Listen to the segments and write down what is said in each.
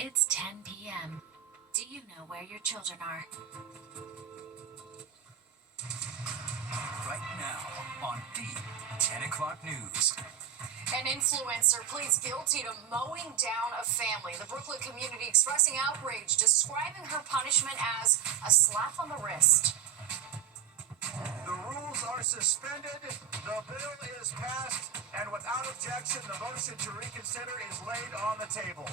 It's 10 p.m. Do you know where your children are? Right now on Deep 10 o'clock news. An influencer pleads guilty to mowing down a family. The Brooklyn community expressing outrage, describing her punishment as a slap on the wrist. The rules are suspended, the bill is passed, and without objection, the motion to reconsider is laid on the table.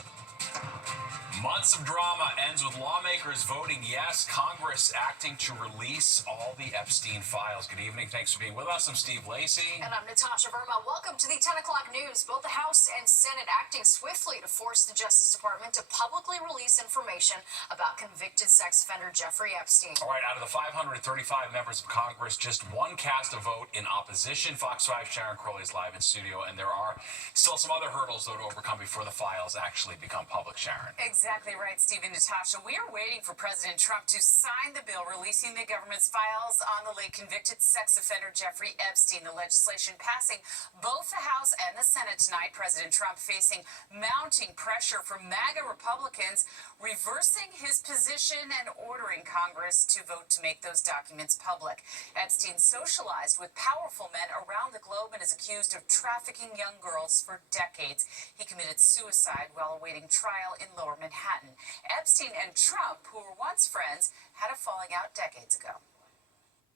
Months of drama ends with lawmakers voting yes, Congress acting to release all the Epstein files. Good evening. Thanks for being with us. I'm Steve Lacey. And I'm Natasha Verma. Welcome to the 10 o'clock news. Both the House and Senate acting swiftly to force the Justice Department to publicly release information about convicted sex offender Jeffrey Epstein. All right, out of the 535 members of Congress, just one cast a vote in opposition. Fox 5 Sharon Crowley is live in studio, and there are still some other hurdles, though, to overcome before the files actually become public, Sharon. Exactly right, Steve and Natasha. We are waiting for President Trump to sign the bill releasing the government's files on the late convicted sex offender Jeffrey Epstein. The legislation passing both the House and the Senate tonight. President Trump facing mounting pressure from MAGA Republicans, reversing his position and ordering Congress to vote to make those documents public. Epstein socialized with powerful men around the globe and is accused of trafficking young girls for decades. He committed suicide while awaiting trial in Lower Manhattan. Epstein and Trump, who were once friends, had a falling out decades ago.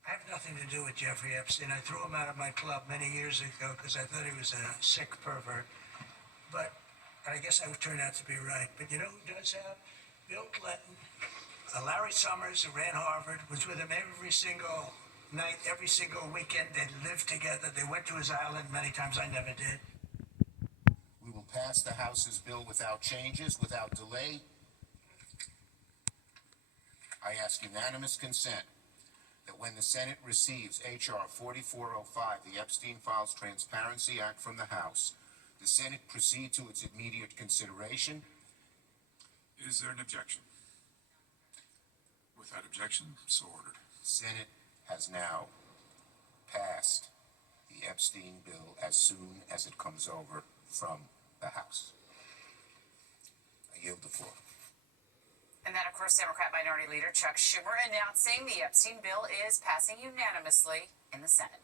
I have nothing to do with Jeffrey Epstein. I threw him out of my club many years ago because I thought he was a sick pervert. But I guess I turned out to be right. But you know who does have? Bill Clinton. Larry Summers, who ran Harvard, was with him every single night, every single weekend. They lived together. They went to his island many times. I never did. We will pass the House's bill without changes, without delay. I ask unanimous consent that when the Senate receives H.R. 4405, the Epstein Files Transparency Act from the House, the Senate proceed to its immediate consideration. Is there an objection? Without objection, so ordered. Senate has now passed the Epstein bill as soon as it comes over from the House. I yield the floor. And then, of course, Democrat Minority Leader Chuck Schumer announcing the Epstein bill is passing unanimously in the Senate.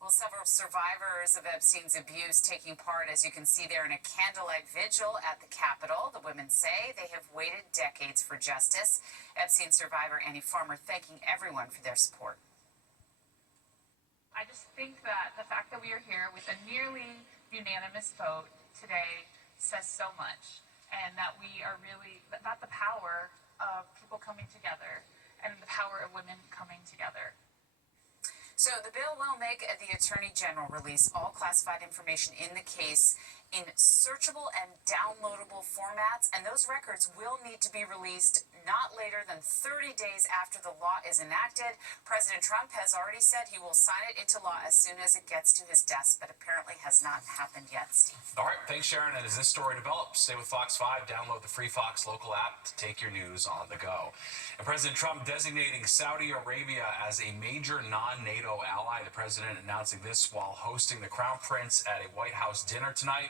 Well, several survivors of Epstein's abuse taking part, as you can see there, in a candlelight vigil at the Capitol. The women say they have waited decades for justice. Epstein survivor Annie Farmer thanking everyone for their support. I just think that the fact that we are here with a nearly unanimous vote today says so much, and that we are really about the power of people coming together and the power of women coming together. So the bill will make the Attorney General release all classified information in the case in searchable and downloadable formats, and those records will need to be released not later than 30 days after the law is enacted. President Trump has already said he will sign it into law as soon as it gets to his desk, but apparently has not happened yet, Steve. All right, thanks, Sharon. And as this story develops, stay with Fox 5. Download the free Fox local app to take your news on the go. And President Trump designating Saudi Arabia as a major non-NATO ally. The president announcing this while hosting the Crown Prince at a White House dinner tonight.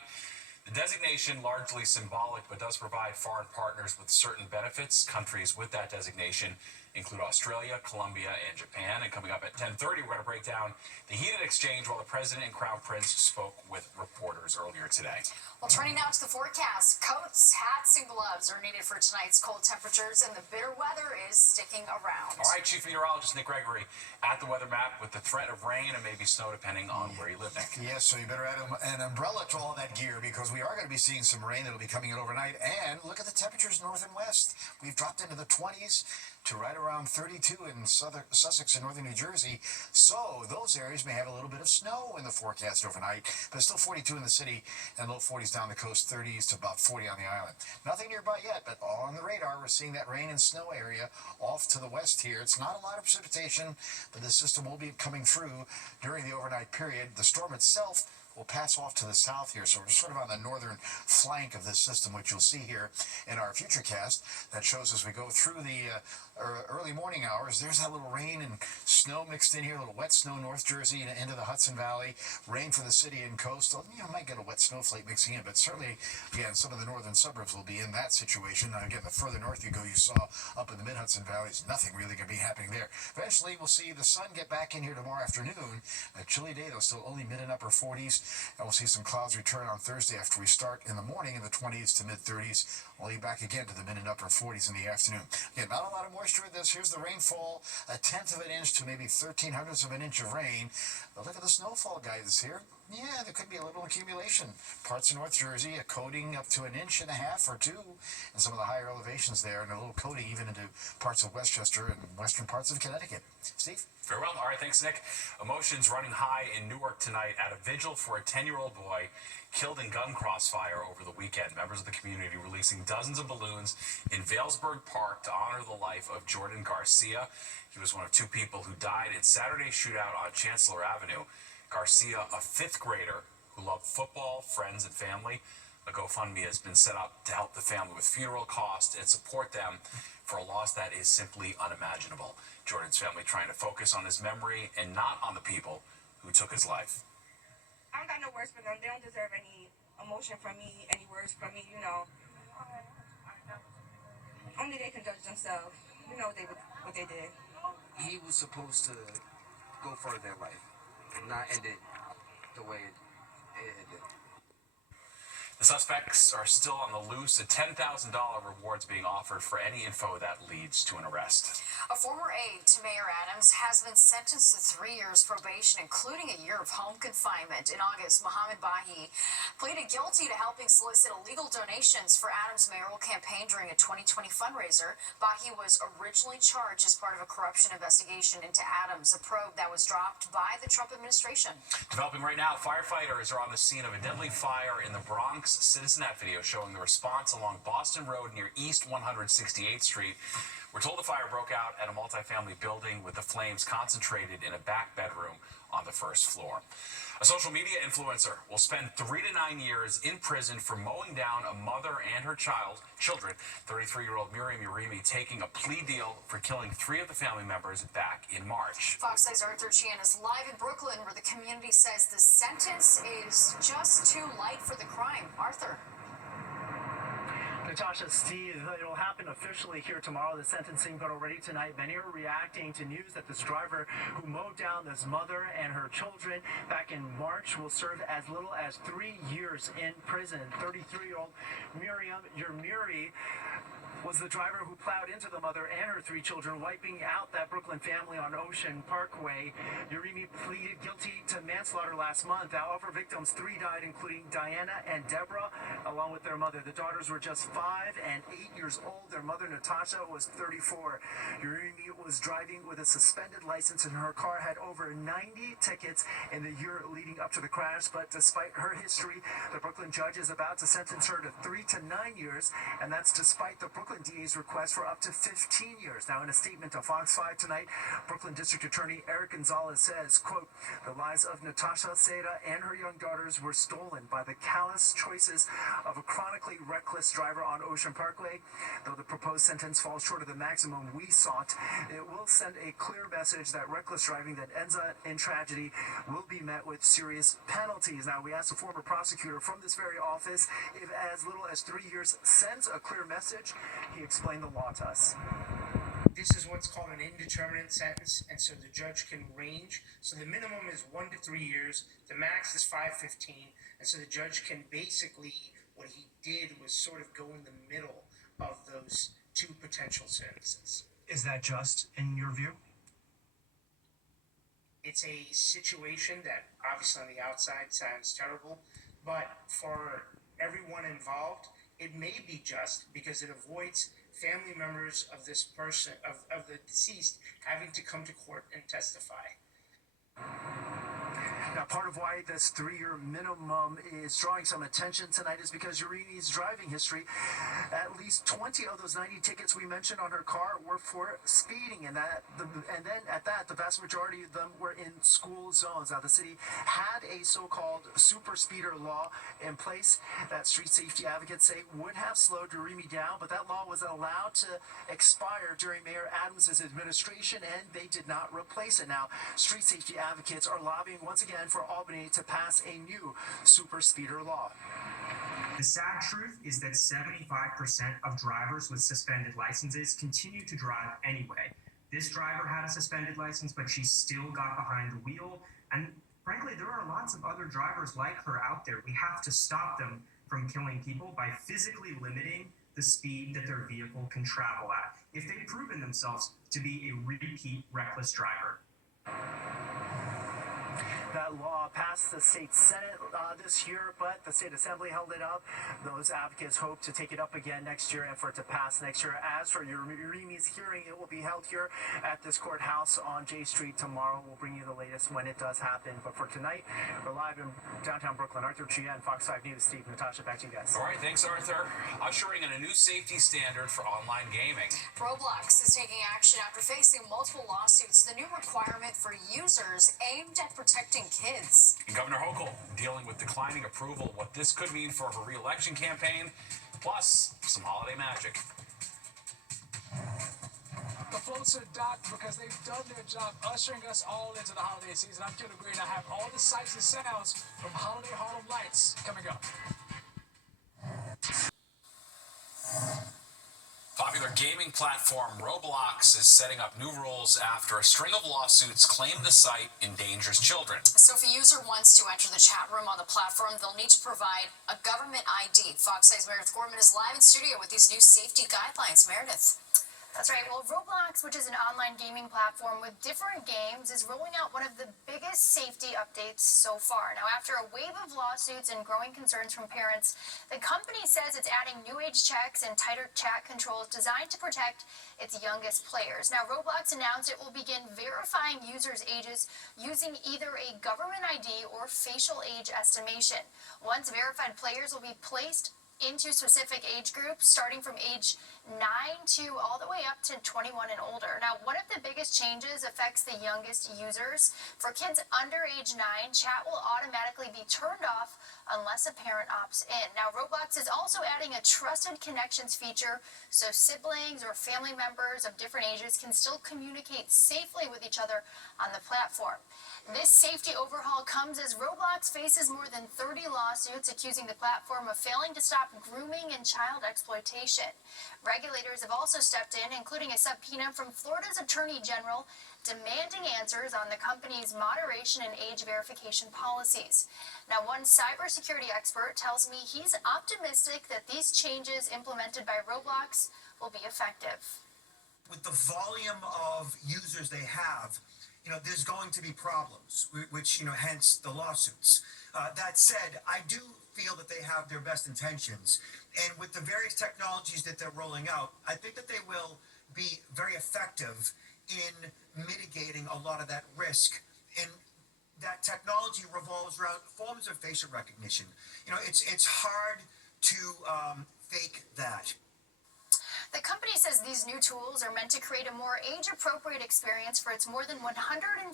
The designation largely symbolic, but does provide foreign partners with certain benefits. Countries with that designation include Australia, Colombia, and Japan. And coming up at 10:30, we're going to break down the heated exchange while the president and Crown Prince spoke with reporters earlier today. Well, turning now to the forecast. Coats, hats, and gloves are needed for tonight's cold temperatures, and the bitter weather is sticking around. All right, Chief Meteorologist Nick Gregory at the weather map with the threat of rain and maybe snow depending on where you live, Nick. Yes, so you better add an umbrella to all that gear because we are going to be seeing some rain that'll be coming in overnight. And look at the temperatures north and west. We've dropped into the 20s to right around 32 in Sussex and northern New Jersey. So those areas may have a little bit of snow in the forecast overnight, but it's still 42 in the city and low 40s down the coast, 30s to about 40 on the island. Nothing nearby yet, but all on the radar. We're seeing that rain and snow area off to the west here. It's not a lot of precipitation, but the system will be coming through during the overnight period. The storm itself will pass off to the south here, so we're sort of on the northern flank of this system, which you'll see here in our future cast that shows as we go through the early morning hours. There's that little rain and snow mixed in here, a little wet snow, North Jersey and into the Hudson Valley. Rain for the city and coastal. Might get a wet snowflake mixing in, but certainly, again, some of the northern suburbs will be in that situation. Again, the further north you go, you saw up in the mid-Hudson Valley, there's nothing really going to be happening there. Eventually, we'll see the sun get back in here tomorrow afternoon. A chilly day, though, still only mid and upper 40s. And we'll see some clouds return on Thursday after we start in the morning in the 20s to mid-30s. Only back again to the mid and upper 40s in the afternoon. Again, not a lot of moisture with this. Here's the rainfall, 1/10 of an inch to maybe 13/100ths of an inch of rain. But look at the snowfall guidance here. Yeah, there could be a little accumulation. Parts of North Jersey, a coating up to 1.5 or 2 inches, and some of the higher elevations there, and a little coating even into parts of Westchester and western parts of Connecticut. Steve? Very well. All right, thanks, Nick. Emotions running high in Newark tonight at a vigil for a 10-year-old boy killed in gun crossfire over the weekend. Members of the community releasing dozens of balloons in Vailsburg Park to honor the life of Jordan Garcia. He was one of 2 people who died in Saturday's shootout on Chancellor Avenue. Garcia, a 5th grader who loved football, friends, and family. A GoFundMe has been set up to help the family with funeral costs and support them for a loss that is simply unimaginable. Jordan's family trying to focus on his memory and not on the people who took his life. I don't got no words for them. They don't deserve any emotion from me, any words from me, Only they can judge themselves. You know what they did. He was supposed to go for their life and not end it the way it ended. The suspects are still on the loose. A $10,000 reward is being offered for any info that leads to an arrest. A former aide to Mayor Adams has been sentenced to 3 years probation, including a year of home confinement. In August, Mohammed Bahi pleaded guilty to helping solicit illegal donations for Adams' mayoral campaign during a 2020 fundraiser. Bahi was originally charged as part of a corruption investigation into Adams, a probe that was dropped by the Trump administration. Developing right now, firefighters are on the scene of a deadly fire in the Bronx. Citizen-Net video showing the response along Boston Road near East 168th Street. We're told the fire broke out at a multifamily building with the flames concentrated in a back bedroom on the first floor. A social media influencer will spend 3 to 9 years in prison for mowing down a mother and her children. 33-year-old Miriam Urimi taking a plea deal for killing 3 of the family members back in March. Fox 6's Arthur Chian is live in Brooklyn, where the community says the sentence is just too light for the crime. Arthur. Natasha, Steve, it'll happen officially here tomorrow, the sentencing, but already tonight, many are reacting to news that this driver who mowed down this mother and her children back in March will serve as little as 3 years in prison. 33-year-old Miriam Urimi was the driver who plowed into the mother and her 3 children, wiping out that Brooklyn family on Ocean Parkway. Urimi pleaded guilty to manslaughter last month. Now, of her victims, 3 died, including Diana and Deborah, along with their mother. The daughters were just 5 and 8 years old. Their mother, Natasha, was 34. Urimi was driving with a suspended license, and her car had over 90 tickets in the year leading up to the crash. But despite her history, the Brooklyn judge is about to sentence her to 3 to 9 years, and that's despite the Brooklyn DA's request for up to 15 years. Now, in a statement to Fox 5 tonight, Brooklyn District Attorney Eric Gonzalez says, quote, "The lives of Natasha Seda and her young daughters were stolen by the callous choices of a chronically reckless driver on Ocean Parkway. Though the proposed sentence falls short of the maximum we sought, it will send a clear message that reckless driving that ends in tragedy will be met with serious penalties." Now, we asked a former prosecutor from this very office if as little as 3 years sends a clear message. He explained the law to us. This is what's called an indeterminate sentence, and so the judge can range. So the minimum is 1 to 3 years, the max is 5-15, and so the judge can basically, what he did was sort of go in the middle of those 2 potential sentences. Is that just, in your view? It's a situation that obviously on the outside sounds terrible, but for everyone involved, it may be just because it avoids family members of this person, of the deceased, having to come to court and testify. Now, part of why this 3-year minimum is drawing some attention tonight is because Uremi's driving history, at least 20 of those 90 tickets we mentioned on her car were for speeding, and then at that, the vast majority of them were in school zones. Now, the city had a so-called super speeder law in place that street safety advocates say would have slowed Uremi down, but that law was allowed to expire during Mayor Adams' administration, and they did not replace it. Now, street safety advocates are lobbying once again for Albany to pass a new super speeder law. The sad truth is that 75% of drivers with suspended licenses continue to drive anyway. This driver had a suspended license, but she still got behind the wheel. And frankly, there are lots of other drivers like her out there. We have to stop them from killing people by physically limiting the speed that their vehicle can travel at if they've proven themselves to be a repeat reckless driver. That law passed the state Senate this year, but the state assembly held it up. Those advocates hope to take it up again next year and for it to pass next year. As for Uremi's hearing, it will be held here at this courthouse on J Street tomorrow. We'll bring you the latest when it does happen. But for tonight, we're live in downtown Brooklyn. Arthur Chien, Fox 5 News. Steve, Natasha, back to you guys. All right, thanks, Arthur. Ushering in a new safety standard for online gaming. Roblox is taking action after facing multiple lawsuits. The new requirement for users aimed at protecting kids. And Governor Hochul dealing with declining approval of what this could mean for her re-election campaign, plus some holiday magic. The floats are docked because they've done their job ushering us all into the holiday season. I'm Killer Green. I have all the sights and sounds from Holiday Harlem Lights coming up. Popular gaming platform Roblox is setting up new rules after a string of lawsuits claim the site endangers children. So if a user wants to enter the chat room on the platform, they'll need to provide a government ID. Fox 5's Meredith Gorman is live in studio with these new safety guidelines. Meredith. That's right. Well, Roblox, which is an online gaming platform with different games, is rolling out one of the biggest safety updates so far. Now, after a wave of lawsuits and growing concerns from parents, the company says it's adding new age checks and tighter chat controls designed to protect its youngest players. Now, Roblox announced it will begin verifying users' ages using either a government ID or facial age estimation. Once verified players will be placed into specific age groups, starting from age 9 to all the way up to 21 and older. Now, one of the biggest changes affects the youngest users. For kids under age 9, chat will automatically be turned off unless a parent opts in. Now, Roblox is also adding a trusted connections feature, so siblings or family members of different ages can still communicate safely with each other on the platform. This safety overhaul comes as Roblox faces more than 30 lawsuits accusing the platform of failing to stop grooming and child exploitation. Regulators have also stepped in, including a subpoena from Florida's Attorney General demanding answers on the company's moderation and age verification policies. Now, one cybersecurity expert tells me he's optimistic that these changes implemented by Roblox will be effective. With the volume of users they have, there's going to be problems, which, hence the lawsuits. That said, I do feel that they have their best intentions. And with the various technologies that they're rolling out, I think that they will be very effective in mitigating a lot of that risk. And that technology revolves around forms of facial recognition. It's hard to fake that. The company says these new tools are meant to create a more age-appropriate experience for its more than 150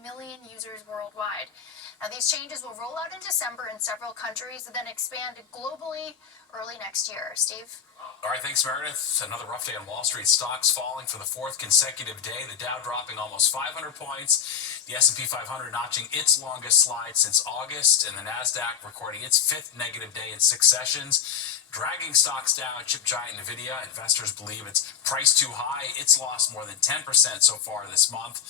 million users worldwide. Now, these changes will roll out in December in several countries and then expand globally early next year. Steve? All right, thanks, Meredith. Another rough day on Wall Street. Stocks falling for the fourth consecutive day. The Dow dropping almost 500 points. The S&P 500 notching its longest slide since August, and the NASDAQ recording its fifth negative day in 6 sessions. Dragging stocks down, chip giant NVIDIA. Investors believe it's priced too high. It's lost more than 10% so far this month.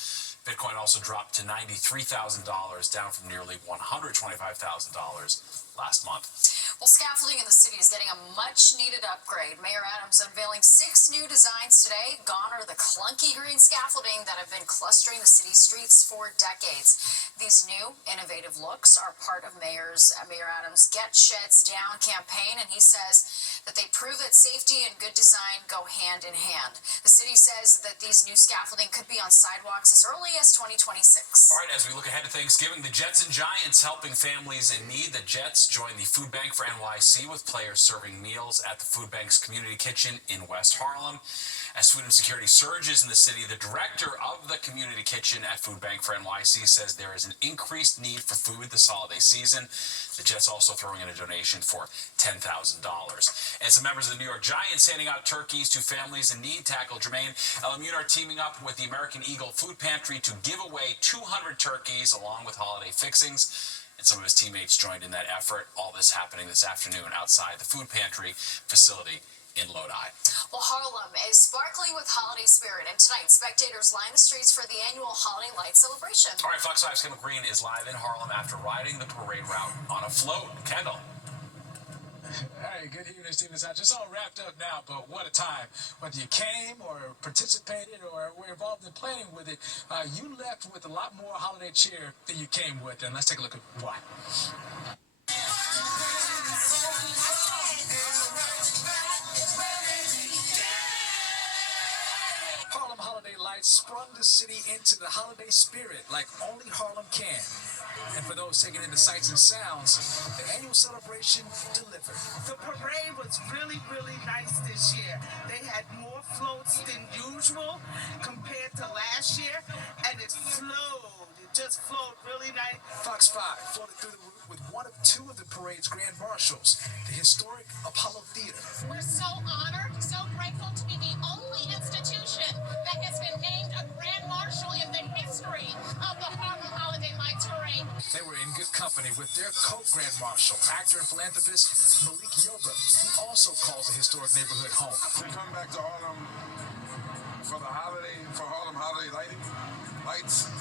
Bitcoin also dropped to $93,000, down from nearly $125,000 last month. Well, scaffolding in the city is getting a much-needed upgrade. Mayor Adams unveiling 6 new designs today. Gone are the clunky green scaffolding that have been clustering the city's streets for decades. These new, innovative looks are part of Mayor Adams' Get Sheds Down campaign, and he says that they prove that safety and good design go hand in hand. The city says that these new scaffolding could be on sidewalks as early CBS 2026. All right, as we look ahead to Thanksgiving, the Jets and Giants helping families in need. The Jets join the Food Bank for NYC with players serving meals at the Food Bank's community kitchen in West Harlem. As food insecurity surges in the city, the director of the community kitchen at Food Bank for NYC says there is an increased need for food this holiday season. The Jets also throwing in a donation for $10,000. And some members of the New York Giants handing out turkeys to families in need. Tackle Jermaine Elamune are teaming up with the American Eagle Food Pantry to give away 200 turkeys along with holiday fixings. And some of his teammates joined in that effort. All this happening this afternoon outside the food pantry facility in Lodi. Well, Harlem is sparkling with holiday spirit, and tonight spectators line the streets for the annual Holiday Light celebration. All right, Fox 5's Kendall Green is live in Harlem after riding the parade route on a float. Kendall. Hey, good evening, Steven. It's all wrapped up now, but what a time. Whether you came or participated or were involved in planning with it, you left with a lot more holiday cheer than you came with, and let's take a look at why. Harlem Holiday Lights sprung the city into the holiday spirit like only Harlem can. And for those taking in the sights and sounds, the annual celebration delivered. The parade was really, really nice this year. They had more floats than usual compared to last year, and it flowed. It just flowed really nice. Fox 5 floated through the route with one of two of the parade's grand marshals, the historic Apollo Theater. We're so honored, so grateful to be the only institution that has been named a grand marshal in the history of the Harlem Holiday Lights Parade. They were in good company with their co-grand marshal, actor and philanthropist Malik Yoba, who also calls the historic neighborhood home. We come back to Harlem for the holiday, for Harlem Holiday Lights.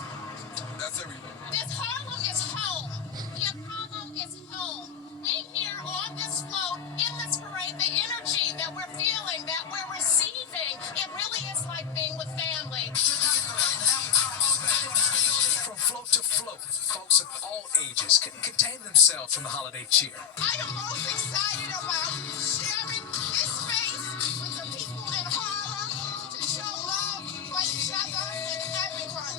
That's everything. This Harlem is home. The Apollo is home. We here on this float, in this parade, the energy that we're feeling, that we're receiving, it really is like being with family. From float to float, folks of all ages couldn't contain themselves from the holiday cheer. I am most excited about sharing this space with the people in Harlem to show love for each other and everyone.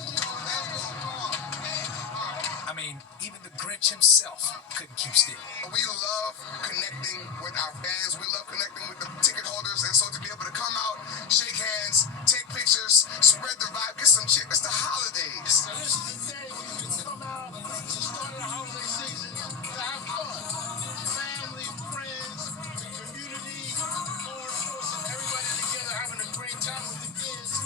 I mean, even the Grinch himself couldn't keep still. We love connecting with our fans. We love connecting with the ticket holders. And so to be able to come out, shake hands, take pictures, spread the vibe, get some shit. It's the holidays. This is the day when you can come out to start the holiday season to have fun. Family, friends, the community, law enforcement, everybody together having a great time with the kids.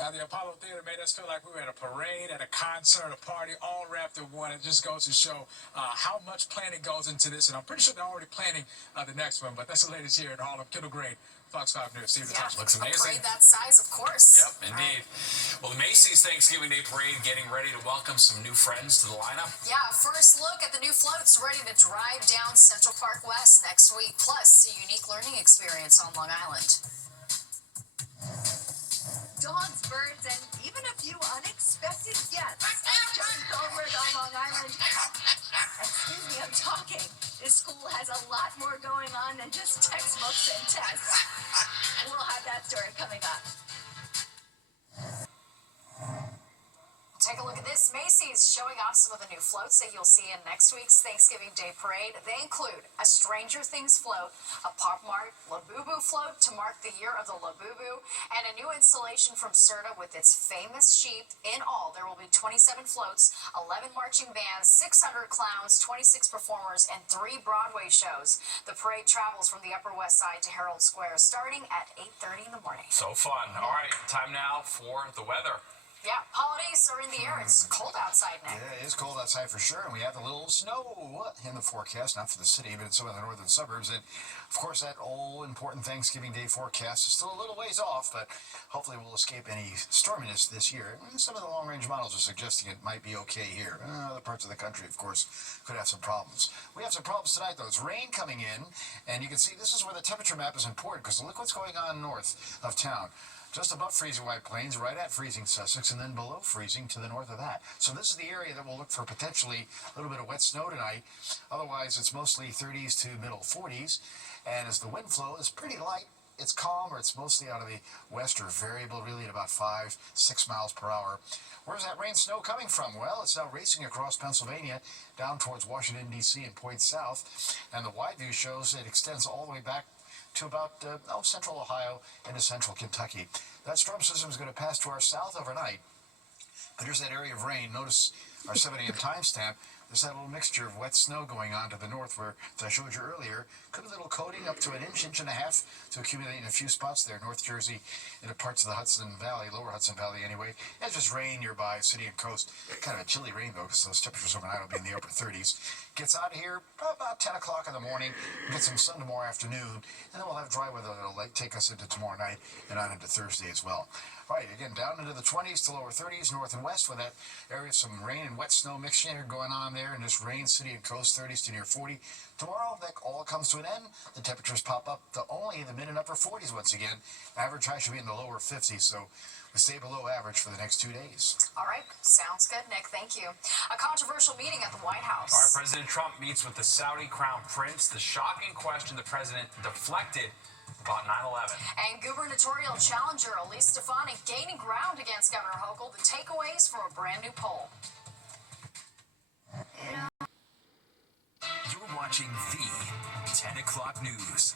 Now, the Apollo Theater made us feel like we were at a parade, at a concert, a party, all wrapped in one. It just goes to show how much planning goes into this. And I'm pretty sure they're already planning the next one. But that's the latest here in Harlem. Kendall Green, Fox 5 News. Steve Yeah, looks a amazing. parade that size, of course. Yep, indeed. Well, the Macy's Thanksgiving Day Parade getting ready to welcome some new friends to the lineup. Yeah, first look at the new floats ready to drive down Central Park West next week, plus a unique learning experience on Long Island. Dogs, birds, and even a few unexpected guests. I'm Joan Goldberg on Long Island. Excuse me, I'm talking. This school has a lot more going on than just textbooks and tests. We'll have that story coming up. Take a look at this. Macy's showing off some of the new floats that you'll see in next week's Thanksgiving Day Parade. They include a Stranger Things float, a Pop Mart Labubu float to mark the year of the Labubu, and a new installation from Serta with its famous sheep. In all, there will be 27 floats, 11 marching bands, 600 clowns, 26 performers, and 3 Broadway shows. The parade travels from the Upper West Side to Herald Square starting at 8:30 in the morning. So fun. All right, time now for the weather. Yeah, holidays are in the air. It's cold outside now. Yeah, it is cold outside for sure, and we have a little snow in the forecast, not for the city, but in some of the northern suburbs. And, of course, that all-important Thanksgiving Day forecast is still a little ways off, but hopefully we'll escape any storminess this year. And some of the long-range models are suggesting it might be okay here. Other parts of the country, of course, could have some problems. We have some problems tonight, though. It's rain coming in, and you can see this is where the temperature map is important, because look what's going on north of town. Just above freezing White Plains, right at freezing Sussex, and then below freezing to the north of that. So this is the area that will look for potentially a little bit of wet snow tonight. Otherwise, it's mostly 30s to middle 40s. And as the wind flow is pretty light, it's calm, or it's mostly out of the west, or variable really at about 5-6 miles per hour. Where's that rain snow coming from? Well, it's now racing across Pennsylvania down towards Washington, D.C. and points south. And the wide view shows it extends all the way back to about central Ohio into central Kentucky. That storm system is going to pass to our south overnight. But here's that area of rain. Notice our 7 a.m. timestamp. There's that little mixture of wet snow going on to the north where, as I showed you earlier, could be a little coating up to an inch, inch and a half to accumulate in a few spots there, North Jersey, into parts of the Hudson Valley, lower Hudson Valley anyway. It's just rain nearby, city and coast. Kind of a chilly rain, though, because those temperatures overnight will be in the upper 30s. Gets out of here about 10 o'clock in the morning, get some sun tomorrow afternoon, and then we'll have dry weather that'll take us into tomorrow night and on into Thursday as well. All right, again, down into the 20s to lower 30s, north and west, with that area, some rain and wet snow mixture going on there, and just rain, city and coast, 30s to near 40. Tomorrow, that all comes to an end. The temperatures pop up to only the mid and upper 40s once again. Average high should be in the lower 50s, so we stay below average for the next 2 days. All right, sounds good, Nick. Thank you. A controversial meeting at the White House. All right, President Trump meets with the Saudi Crown Prince. The shocking question the president deflected about 9/11. And gubernatorial challenger Elise Stefanik gaining ground against Governor Hochul. The takeaways from a brand new poll. You're watching the 10 o'clock news.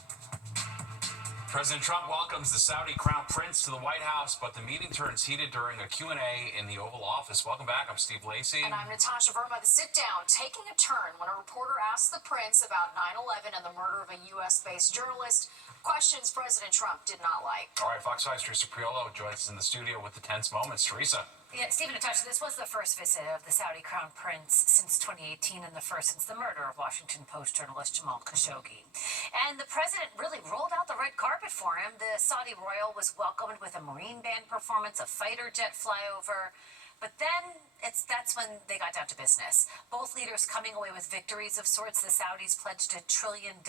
President Trump welcomes the Saudi Crown Prince to the White House, but the meeting turns heated during a Q&A in the Oval Office. Welcome back. I'm Steve Lacey. And I'm Natasha Verma. The sit-down taking a turn when a reporter asked the prince about 9/11 and the murder of a U.S.-based journalist. Questions President Trump did not like. All right, Fox 5's Teresa Priolo joins us in the studio with the tense moments. Teresa. Yeah, Steve and Natasha, this was the first visit of the Saudi Crown Prince since 2018 and the first since the murder of Washington Post journalist Jamal Khashoggi. And the president really rolled out the red carpet for him. The Saudi royal was welcomed with a Marine Band performance, a fighter jet flyover. But then that's when they got down to business. Both leaders coming away with victories of sorts. The Saudis pledged $1 trillion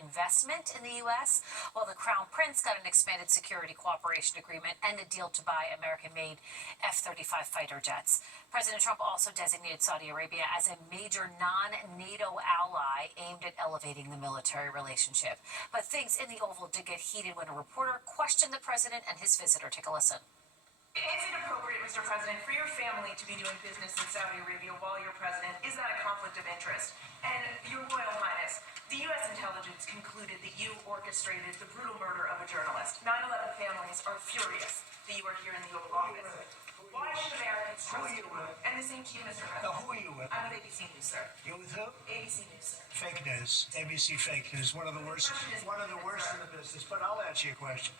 investment in the U.S., while the Crown Prince got an expanded security cooperation agreement and a deal to buy American-made F-35 fighter jets. President Trump also designated Saudi Arabia as a major non-NATO ally aimed at elevating the military relationship. But things in the Oval did get heated when a reporter questioned the president and his visitor. Take a listen. Is it appropriate, Mr. President, for your family to be doing business in Saudi Arabia while you're president? Is that a conflict of interest? And Your Royal Highness, the U.S. intelligence concluded that you orchestrated the brutal murder of a journalist. 9/11 families are furious that you are here in the Oval Office. Why should Americans trust you? And the same to you, Mr. President. Now, who are you with? I'm with ABC News, sir. You with who? ABC News, sir. Fake news. ABC fake news. One of the worst in the business. But I'll answer your question.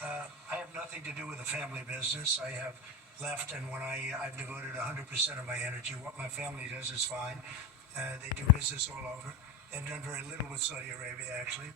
I have nothing to do with the family business. I have left, and when I've devoted 100% of my energy. What my family does is fine. They do business all over. They've done very little with Saudi Arabia, actually.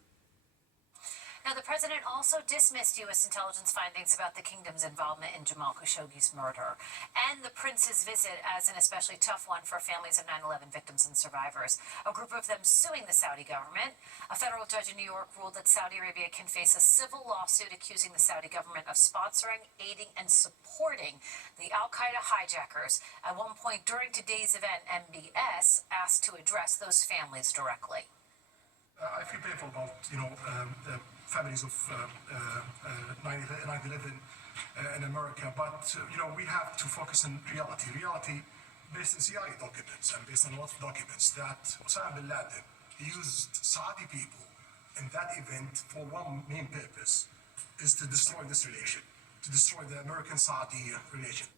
Now, the president also dismissed U.S. intelligence findings about the kingdom's involvement in Jamal Khashoggi's murder and the prince's visit as an especially tough one for families of 9/11 victims and survivors, a group of them suing the Saudi government. A federal judge in New York ruled that Saudi Arabia can face a civil lawsuit accusing the Saudi government of sponsoring, aiding, and supporting the al-Qaeda hijackers. At one point during today's event, MBS asked to address those families directly. I feel painful about, families of 9/11 in America, but, we have to focus on reality. Reality based on CIA documents and based on a lot of documents that Osama bin Laden used Saudi people in that event for one main purpose, is to destroy this relation, to destroy the American-Saudi relation.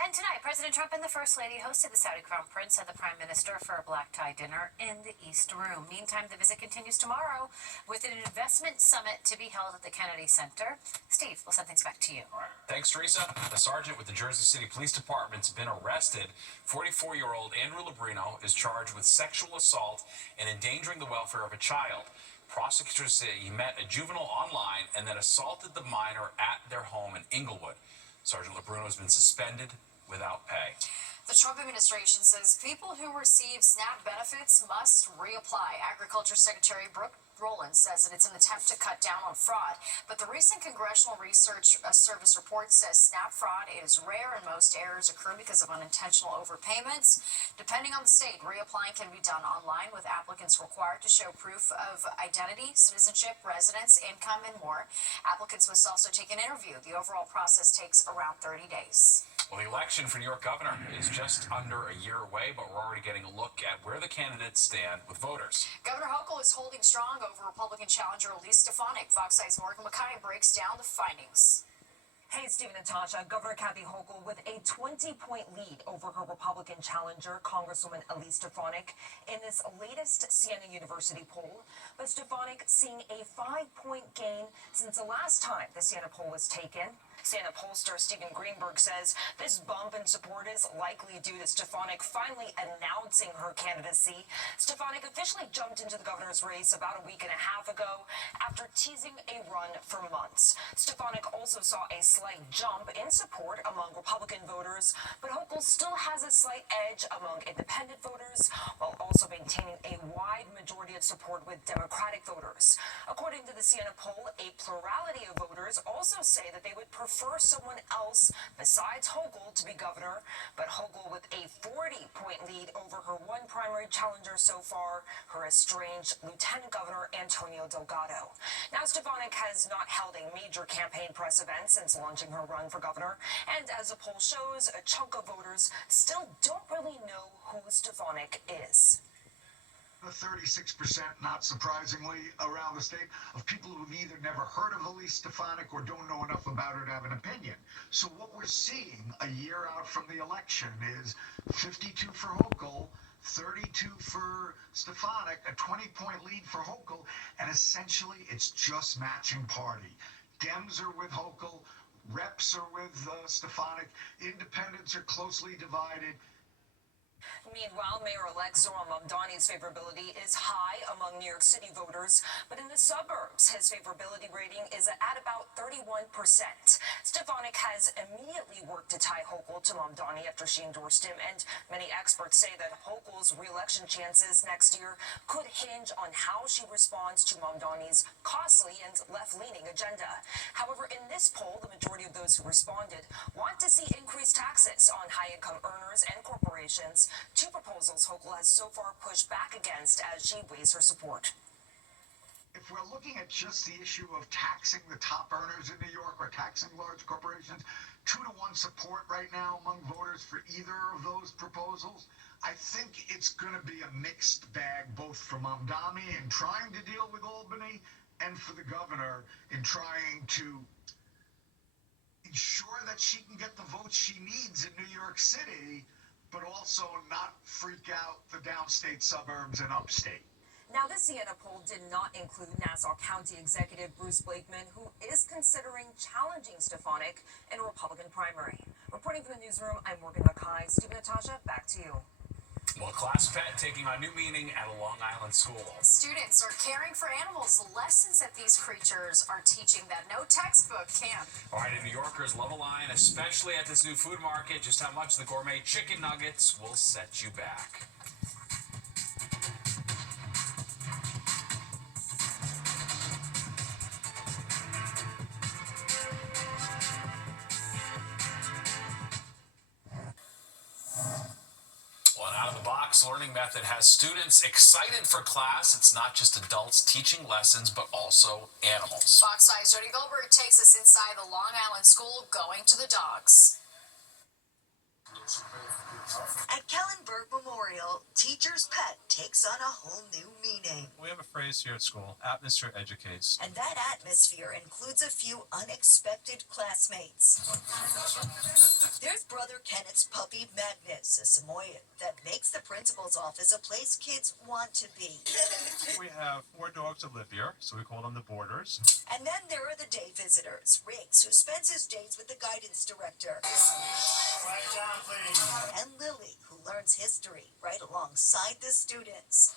And tonight, President Trump and the First Lady hosted the Saudi Crown Prince and the Prime Minister for a black tie dinner in the East Room. Meantime, the visit continues tomorrow with an investment summit to be held at the Kennedy Center. Steve, we'll send things back to you. All right. Thanks, Teresa. A sergeant with the Jersey City Police Department's been arrested. 44-year-old Andrew Labrino is charged with sexual assault and endangering the welfare of a child. Prosecutors say he met a juvenile online and then assaulted the minor at their home in Inglewood. Sergeant Labrino has been suspended without pay. The Trump administration says people who receive SNAP benefits must reapply. Agriculture Secretary Brooke Rowland says that it's an attempt to cut down on fraud. But the recent Congressional Research Service report says SNAP fraud is rare and most errors occur because of unintentional overpayments. Depending on the state, reapplying can be done online with applicants required to show proof of identity, citizenship, residence, income, and more. Applicants must also take an interview. The overall process takes around 30 days. Well, the election for New York governor is just under a year away, but we're already getting a look at where the candidates stand with voters. Governor Hochul is holding strong over Republican challenger Elise Stefanik. Fox 9's Morgan Mackay breaks down the findings. Hey, Steve and Natasha. Governor Kathy Hochul with a 20-point lead over her Republican challenger, Congresswoman Elise Stefanik, in this latest Siena University poll. But Stefanik seeing a 5-point gain since the last time the Siena poll was taken. Siena pollster Stephen Greenberg says this bump in support is likely due to Stefanik finally announcing her candidacy. Stefanik officially jumped into the governor's race about a week and a half ago after teasing a run for months. Stefanik also saw a slight jump in support among Republican voters, but Hochul still has a slight edge among independent voters, while also maintaining a wide majority of support with Democratic voters. According to the Siena poll, a plurality of voters also say that they would prefer someone else besides Hochul to be governor, but Hochul with a 40-point lead over her one primary challenger so far, her estranged Lieutenant Governor Antonio Delgado. Now, Stefanik has not held a major campaign press event since launching her run for governor, and as the poll shows, a chunk of voters still don't really know who Stefanik is. 36%, not surprisingly, around the state of people who've either never heard of Elise Stefanik or don't know enough about her to have an opinion. So what we're seeing a year out from the election is 52 for Hochul, 32 for Stefanik, a 20-point lead for Hochul, and essentially it's just matching party. Dems are with Hochul, reps are with Stefanik, independents are closely divided. Meanwhile, Mayor-elect Zohran Mamdani's favorability is high among New York City voters, but in the suburbs, his favorability rating is at about 31%. Stefanik has immediately worked to tie Hochul to Mamdani after she endorsed him, and many experts say that Hochul's re-election chances next year could hinge on how she responds to Mamdani's costly and left-leaning agenda. However, in this poll, the majority of those who responded want to see increased taxes on high-income earners and corporations, two proposals Hochul has so far pushed back against as she weighs her support. If we're looking at just the issue of taxing the top earners in New York or taxing large corporations, 2-1 support right now among voters for either of those proposals. I think it's going to be a mixed bag, both for Mamdani in trying to deal with Albany and for the governor in trying to ensure that she can get the votes she needs in New York City, but also not freak out the downstate suburbs and upstate. Now, the Siena poll did not include Nassau County Executive Bruce Blakeman, who is considering challenging Stefanik in a Republican primary. Reporting from the newsroom, I'm Morgan Mackay. Steve and Natasha, back to you. Well, Class Pet taking on new meaning at a Long Island school. Students are caring for animals, lessons that these creatures are teaching that no textbook can. All right, and New Yorkers love a line, especially at this new food market. Just how much the gourmet chicken nuggets will set you back. Learning method has students excited for class. It's not just adults teaching lessons, but also animals. Fox 9's Jody Goldberg takes us inside the Long Island school, going to the dogs. At Kellenberg Memorial, teacher's pet takes on a whole new meaning. We have a phrase here at school, atmosphere educates. And that atmosphere includes a few unexpected classmates. There's brother Kenneth's puppy Magnus, a Samoyed, that makes the principal's office a place kids want to be. We have 4 dogs that live here, so we call them the boarders. And then there are the day visitors, Riggs, who spends his days with the guidance director. Right down, please. And Lily, who learns history right alongside the students.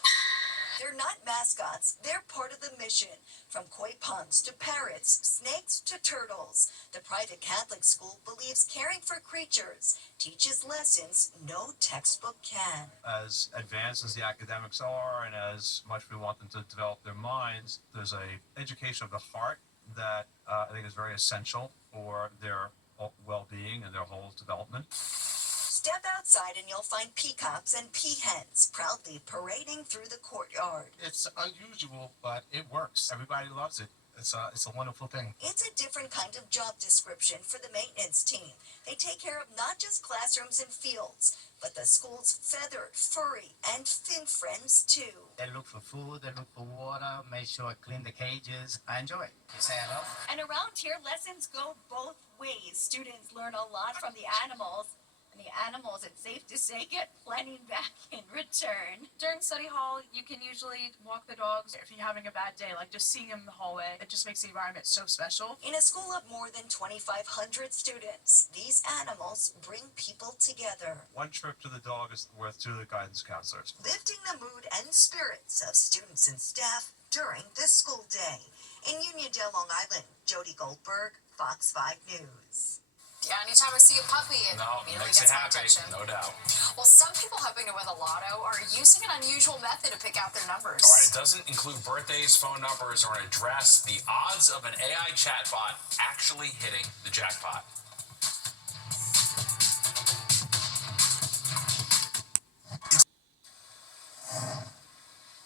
They're not mascots, they're part of the mission. From koi ponds to parrots, snakes to turtles. The private Catholic school believes caring for creatures teaches lessons no textbook can. As advanced as the academics are and as much we want them to develop their minds, there's a education of the heart that I think is very essential for their well-being and their whole development. Step outside and you'll find peacocks and peahens proudly parading through the courtyard. It's unusual, but it works. Everybody loves it. It's a wonderful thing. It's a different kind of job description for the maintenance team. They take care of not just classrooms and fields, but the school's feathered, furry, and fin friends too. They look for food, they look for water, make sure I clean the cages. I enjoy it. You say hello? And around here, lessons go both ways. Students learn a lot from the animals. And the animals, it's safe to say, get plenty back in return. During study hall, you can usually walk the dogs if you're having a bad day, like just seeing them in the hallway. It just makes the environment so special. In a school of more than 2,500 students, these animals bring people together. One trip to the dog is worth two of the guidance counselors. Lifting the mood and spirits of students and staff during this school day. In Uniondale, Long Island, Jody Goldberg, Fox 5 News. Yeah, anytime I see a puppy, it immediately makes it gets my happy, attention. no doubt. Well, some people hoping to win the lotto are using an unusual method to pick out their numbers. All right, it doesn't include birthdays, phone numbers, or an address. The odds of an AI chatbot actually hitting the jackpot.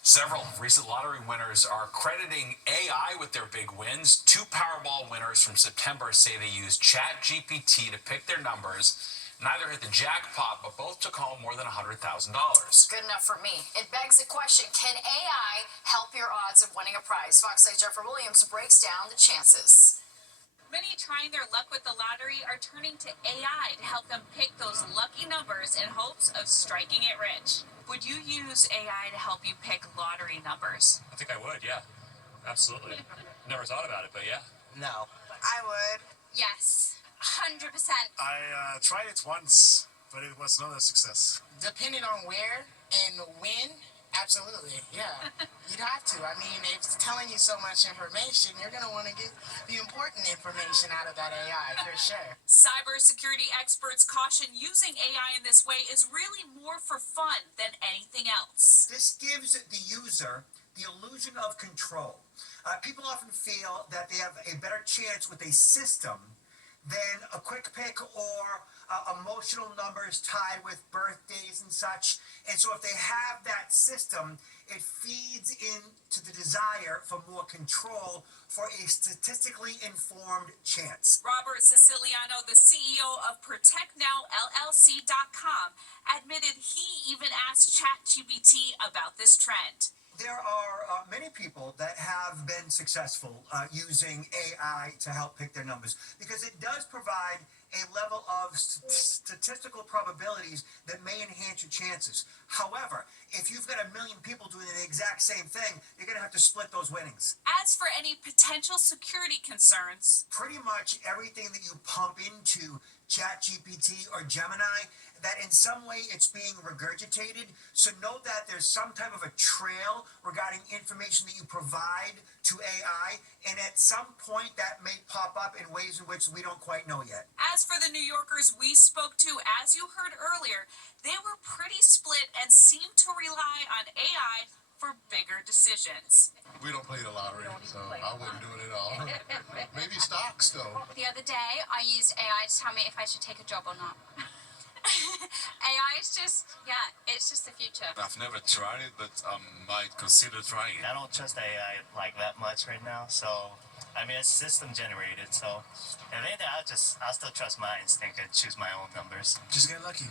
Several recent lottery winners are crediting AI with their big wins. Two Powerball winners from September say they used ChatGPT to pick their numbers. Neither hit the jackpot, but both took home more than $100,000. Good enough for me. It begs the question, can AI help your odds of winning a prize? Fox 8's Jeffrey Williams breaks down the chances. Many trying their luck with the lottery are turning to AI to help them pick those lucky numbers in hopes of striking it rich. Would you use AI to help you pick lottery numbers? I think I would, yeah. Absolutely. Never thought about it, but yeah. No. I would. Yes, 100%. I tried it once, but it was not a success. Depending on where and when, absolutely, yeah. You'd have to. I mean, if it's telling you so much information, you're going to want to get the important information out of that AI, for sure. Cybersecurity experts caution using AI in this way is really more for fun than anything else. This gives the user the illusion of control. People often feel that they have a better chance with a system than a quick pick or emotional numbers tied with birthdays and such. And so if they have that system, it feeds into the desire for more control for a statistically informed chance. Robert Siciliano, the CEO of ProtectNowLLC.com, admitted he even asked ChatGPT about this trend. There are many people that have been successful using AI to help pick their numbers because it does provide a level of statistical probabilities that may enhance your chances. However, if you've got 1 million people doing the exact same thing, you're going to have to split those winnings. As for any potential security concerns, pretty much everything that you pump into ChatGPT or Gemini, that in some way it's being regurgitated. So know that there's some type of a trail regarding information that you provide to AI, and at some point that may pop up in ways in which we don't quite know yet. As for the New Yorkers we spoke to, as you heard earlier, they were pretty split and seemed to rely on AI for bigger decisions. We don't play the lottery, so I wouldn't do it at all. Maybe stocks, though. The other day, I used AI to tell me if I should take a job or not. AI is just, it's just the future. I've never tried it, but I might consider trying it. I don't trust AI like that much right now, so I mean it's system generated, so if anything I'll still trust my instinct and choose my own numbers. Just get lucky.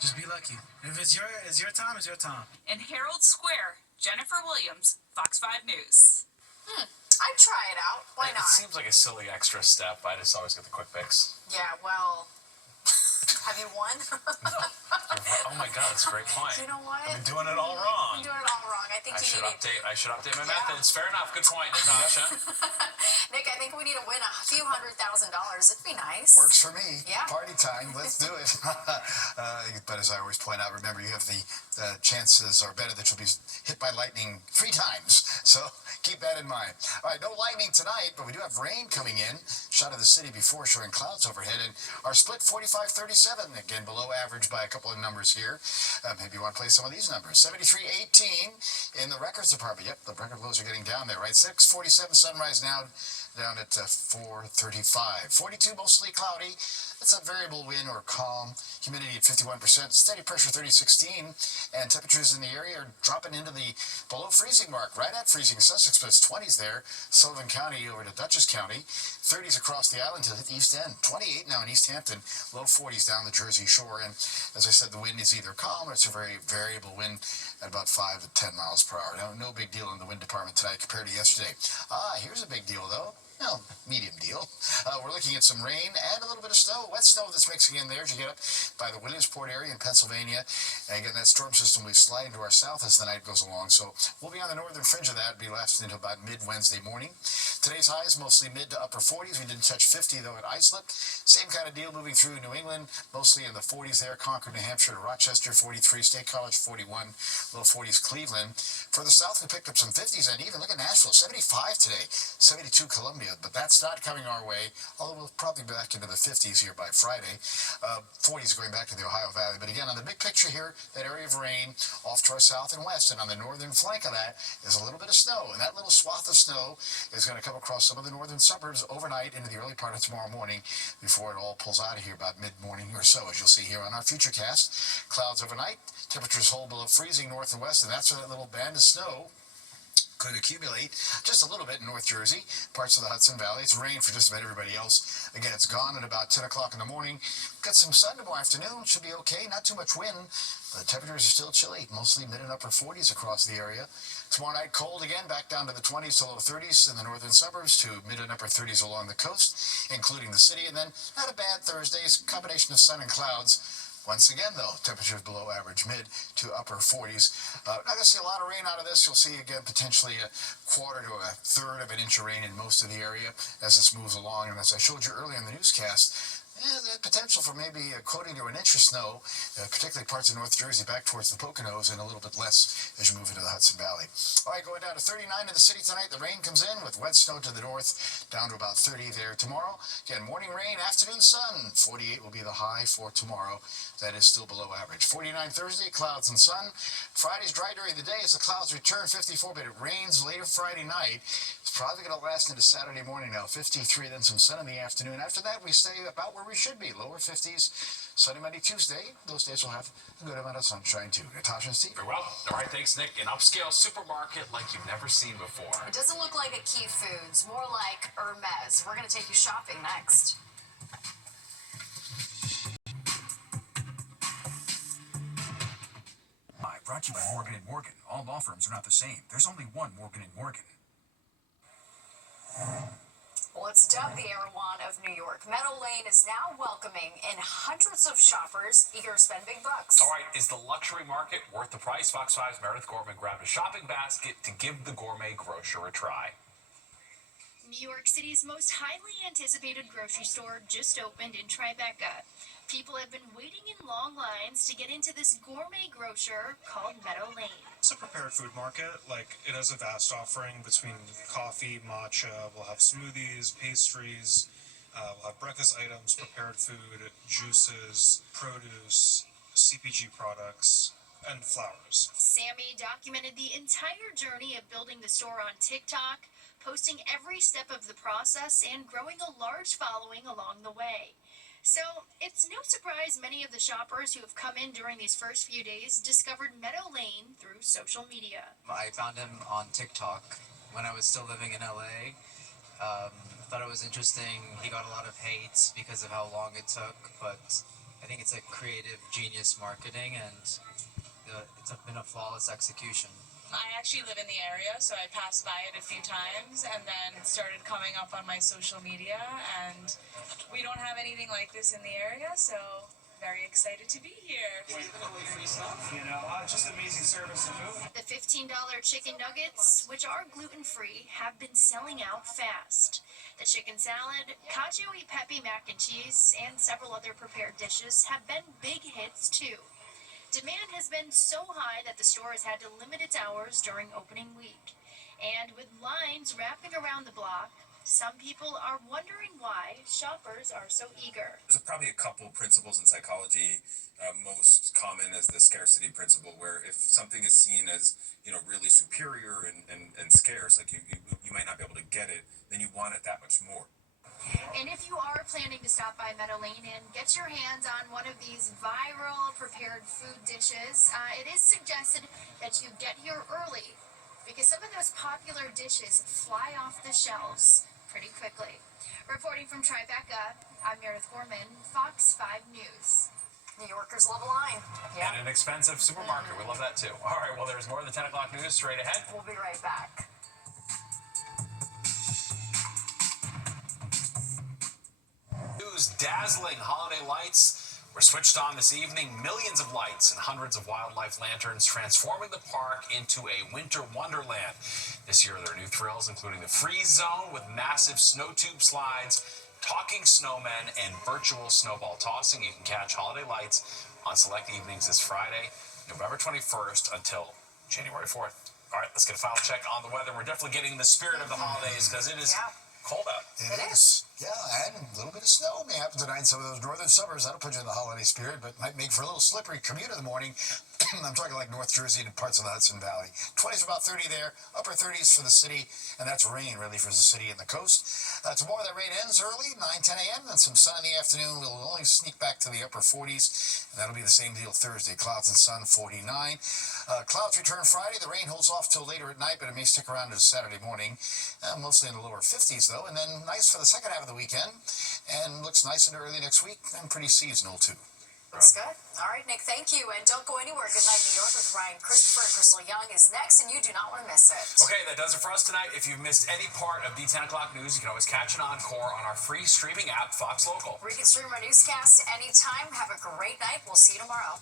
Just be lucky. If it's your time, it's your time. In Herald Square, Jennifer Williams, Fox 5 News. I'd try it out. Why not? It seems like a silly extra step. I just always get the quick fix. Yeah, well, have you won? Oh my God, that's a great point. You know what? I've been doing it all wrong. You're doing it all wrong. I think I should you need update my methods. Fair enough. Good point, Natasha. Nick, I think we need to win a few $100,000. It'd be nice. Works for me. Yeah. Party time. Let's do it. But as I always point out, remember you have the chances are better that you'll be hit by lightning 3 times. So keep that in mind. All right, no lightning tonight, but we do have rain coming in. Shot of the city before showing clouds overhead, and our split 45-37. Again, below average by a couple of numbers here. Maybe you want to play some of these numbers. 73-18 in the records department. Yep, the record lows are getting down there, right? 6:47 sunrise now, down at 4:35. 42 mostly cloudy. It's a variable wind or calm. Humidity at 51%. Steady pressure 30-16. And temperatures in the area are dropping into the below freezing mark. Right at freezing. Sussex plus 20s there. Sullivan County over to Dutchess County. 30s across the island to the east end. 28 now in East Hampton. Low 40s down the Jersey Shore. And as I said, the wind is either calm or it's a very variable wind at about 5 to 10 miles per hour. Now, no big deal in the wind department tonight compared to yesterday. Here's a big deal, though. No, medium deal. We're looking at some rain and a little bit of snow, wet snow that's mixing in there as you get up by the Williamsport area in Pennsylvania. And again, that storm system will slide into our south as the night goes along. So we'll be on the northern fringe of that. It'll be lasting until about mid-Wednesday morning. Today's highs mostly mid to upper 40s. We didn't touch 50, though, at Islip. Same kind of deal moving through New England, mostly in the 40s there. Concord, New Hampshire to Rochester, 43. State College, 41. Low 40s, Cleveland. For the south, we picked up some 50s. And even look at Nashville, 75 today. 72 Columbia. But that's not coming our way, although we'll probably be back into the 50s here by Friday. 40s going back to the Ohio Valley. But again, on the big picture here, that area of rain off to our south and west, and on the northern flank of that is a little bit of snow. And that little swath of snow is going to come across some of the northern suburbs overnight into the early part of tomorrow morning before it all pulls out of here about mid-morning or so, as you'll see here on our Futurecast. Clouds overnight, temperatures hold below freezing north and west, and that's where that little band of snow could accumulate just a little bit in North Jersey, parts of the Hudson Valley. It's rain for just about everybody else. Again, it's gone at about 10 o'clock in the morning. Got some sun tomorrow afternoon. Should be okay. Not too much wind. The temperatures are still chilly, mostly mid and upper 40s across the area. Tomorrow night, cold again, back down to the 20s to low 30s in the northern suburbs to mid and upper 30s along the coast, including the city. And then not a bad Thursday. It's a combination of sun and clouds. Once again, though, temperatures below average, mid to upper 40s. Not going to see a lot of rain out of this. You'll see, again, potentially a quarter to a third of an inch of rain in most of the area as this moves along. And as I showed you earlier in the newscast, the potential for maybe a coating to an inch of snow, particularly parts of North Jersey back towards the Poconos, and a little bit less as you move into the Hudson Valley. All right, going down to 39 in the city tonight. The rain comes in with wet snow to the north, down to about 30 there tomorrow. Again, morning rain, afternoon sun. 48 will be the high for tomorrow. That is still below average. 49 Thursday, clouds and sun. Friday's dry during the day as the clouds return, 54, but it rains later Friday night. It's probably going to last into Saturday morning now, 53, then some sun in the afternoon. After that, we stay about where we should be, lower 50s. Sunday, Monday, Tuesday, those days will have a good amount of sunshine too. Natasha and Steve. Very well. All right, thanks, Nick. An upscale supermarket like you've never seen before. It doesn't look like a Key Foods, more like Hermes. We're going to take you shopping next. Brought to you by Morgan & Morgan. All law firms are not the same. There's only one Morgan & Morgan. Well, it's dubbed the Erewhon of New York. Meadow Lane is now welcoming in hundreds of shoppers eager to spend big bucks. All right, is the luxury market worth the price? Fox 5's Meredith Gorman grabbed a shopping basket to give the gourmet grocer a try. New York City's most highly anticipated grocery store just opened in Tribeca. People have been waiting in long lines to get into this gourmet grocer called Meadow Lane. It's a prepared food market. It has a vast offering between coffee, matcha, we'll have smoothies, pastries, we'll have breakfast items, prepared food, juices, produce, CPG products, and flowers. Sammy documented the entire journey of building the store on TikTok, posting every step of the process and growing a large following along the way. So, it's no surprise many of the shoppers who have come in during these first few days discovered Meadow Lane through social media. I found him on TikTok when I was still living in LA. I thought it was interesting. He got a lot of hate because of how long it took, but I think it's a creative genius marketing, and it's been a flawless execution. I actually live in the area, so I passed by it a few times and then it started coming up on my social media, and we don't have anything like this in the area, so very excited to be here. Giving away free stuff, you know, just amazing service and food. The $15 chicken nuggets, which are gluten-free, have been selling out fast. The chicken salad, cacio e pepe mac and cheese, and several other prepared dishes have been big hits too. Demand has been so high that the store has had to limit its hours during opening week. And with lines wrapping around the block, some people are wondering why shoppers are so eager. There's probably a couple principles in psychology. Most common is the scarcity principle, where if something is seen as, you know, really superior and scarce, like you might not be able to get it, then you want it that much more. And if you are planning to stop by Meadow Lane and get your hands on one of these viral prepared food dishes, it is suggested that you get here early because some of those popular dishes fly off the shelves pretty quickly. Reporting from Tribeca, I'm Meredith Gorman, Fox 5 News. New Yorkers love a line. Yeah. And an expensive supermarket. We love that too. All right, well, there's more of the 10 o'clock news straight ahead. We'll be right back. News dazzling holiday lights were switched on this evening. Millions of lights and hundreds of wildlife lanterns transforming the park into a winter wonderland. This year, there are new thrills, including the freeze zone with massive snow tube slides, talking snowmen, and virtual snowball tossing. You can catch holiday lights on select evenings this Friday, November 21st until January 4th. All right, let's get a final check on the weather. We're definitely getting the spirit of the holidays because it is cold out. It is. Yeah, and a little bit of snow may happen tonight in some of those northern suburbs. That'll put you in the holiday spirit, but might make for a little slippery commute in the morning. I'm talking like North Jersey and parts of the Hudson Valley. 20s about 30 there, upper 30s for the city, and that's rain really for the city and the coast. Tomorrow that rain ends early, 9, 10 a.m., and some sun in the afternoon. We'll only sneak back to the upper 40s, and that'll be the same deal Thursday. Clouds and sun, 49. Clouds return Friday. The rain holds off till later at night, but it may stick around to Saturday morning. Mostly in the lower 50s, though, and then nice for the second half of the weekend, and looks nice into early next week, and pretty seasonal, too. Looks good. All right, Nick, thank you. And don't go anywhere. Good Night, New York with Ryan Christopher and Crystal Young is next, and you do not want to miss it. Okay, that does it for us tonight. If you've missed any part of the 10 o'clock news, you can always catch an encore on our free streaming app, Fox Local. Where you can stream our newscast anytime. Have a great night. We'll see you tomorrow.